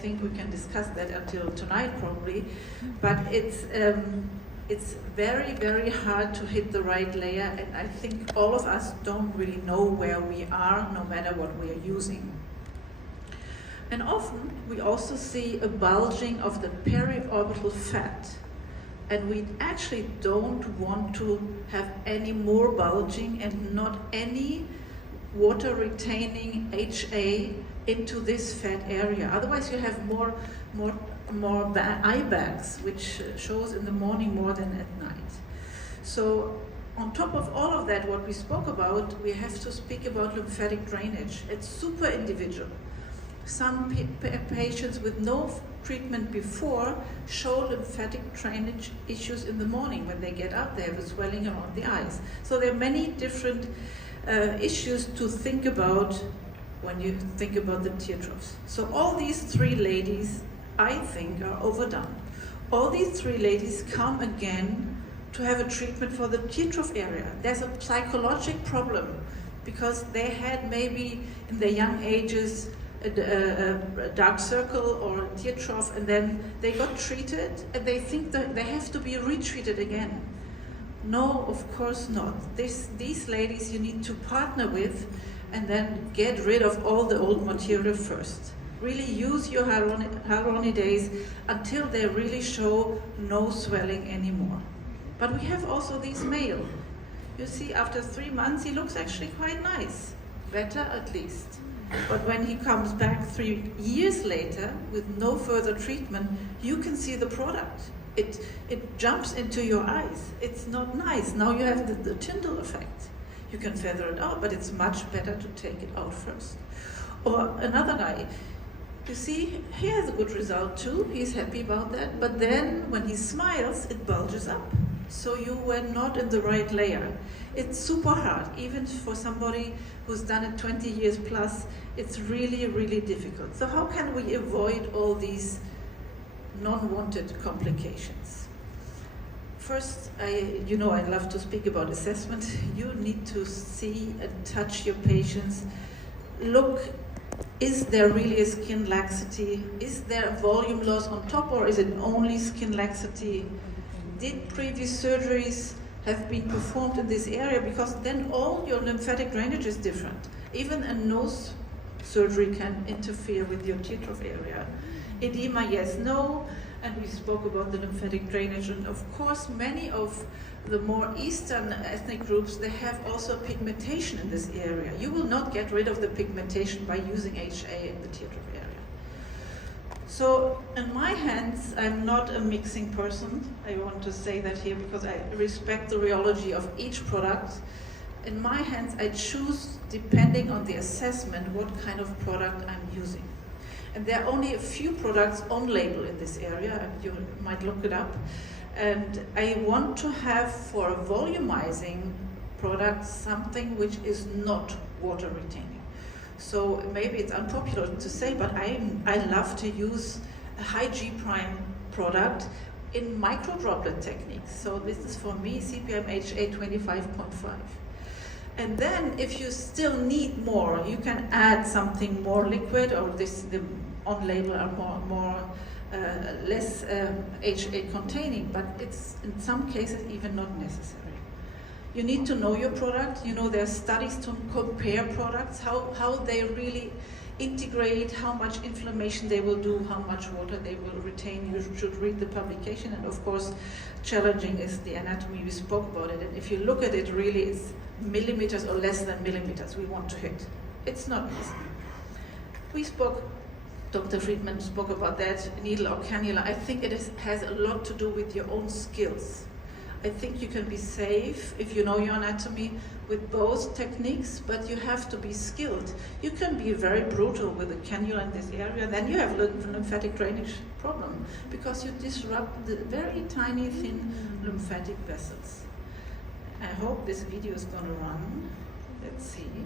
think we can discuss that until tonight probably, but it's very, very hard to hit the right layer, and I think all of us don't really know where we are, no matter what we are using. And often we also see a bulging of the periorbital fat, and we actually don't want to have any more bulging and not any water retaining HA into this fat area. Otherwise you have more eye bags, which shows in the morning more than at night. So on top of all of that, what we spoke about, we have to speak about lymphatic drainage. It's super individual. Some patients with no treatment before show lymphatic drainage issues in the morning. When they get up, they have a swelling around the eyes. So there are many different issues to think about when you think about the tear troughs. So all these three ladies, I think, are overdone. All these three ladies come again to have a treatment for the tear trough area. There's a psychological problem because they had maybe in their young ages a dark circle or a tear trough, and then they got treated and they think that they have to be retreated again. No, of course not. These ladies you need to partner with and then get rid of all the old material first. Really use your hyaluronidase until they really show no swelling anymore. But we have also these male. You see, after 3 months he looks actually quite nice, better at least. But when he comes back 3 years later with no further treatment, you can see the product. It jumps into your eyes. It's not nice. Now you have the Tyndall effect. You can feather it out, but it's much better to take it out first. Or another guy, you see, he has a good result too. He's happy about that. But then when he smiles, it bulges up. So you were not in the right layer. It's super hard, even for somebody who's done it 20 years plus. It's really, really difficult. So how can we avoid all these non-wanted complications? First, I love to speak about assessment. You need to see and touch your patients. Look, is there really a skin laxity? Is there volume loss on top, or is it only skin laxity? Did previous surgeries have been performed in this area? Because then all your lymphatic drainage is different. Even a nose surgery can interfere with your tear trough area. Edema, yes, no, and we spoke about the lymphatic drainage. And of course, many of the more Eastern ethnic groups, they have also pigmentation in this area. You will not get rid of the pigmentation by using HA in the tear trough area. So in my hands, I'm not a mixing person. I want to say that here because I respect the rheology of each product. In my hands, I choose, depending on the assessment, what kind of product I'm using. And there are only a few products on label in this area, and you might look it up. And I want to have, for a volumizing product, something which is not water retaining. So maybe it's unpopular to say, but I love to use a high G prime product in micro droplet techniques. So this is for me CPM HA 25.5. And then if you still need more, you can add something more liquid, or the on label are less HA containing, but it's in some cases even not necessary. You need to know your product. You know, there are studies to compare products, how they really integrate, how much inflammation they will do, how much water they will retain. You should read the publication, and of course, challenging is the anatomy. We spoke about it, and if you look at it, really it's millimeters or less than millimeters we want to hit. It's not easy. We spoke, Dr. Friedman spoke about that, needle or cannula. I think it has a lot to do with your own skills. I think you can be safe if you know your anatomy with both techniques, but you have to be skilled. You can be very brutal with a cannula in this area, then you have a lymphatic drainage problem because you disrupt the very tiny, thin lymphatic vessels. I hope this video is going to run. Let's see.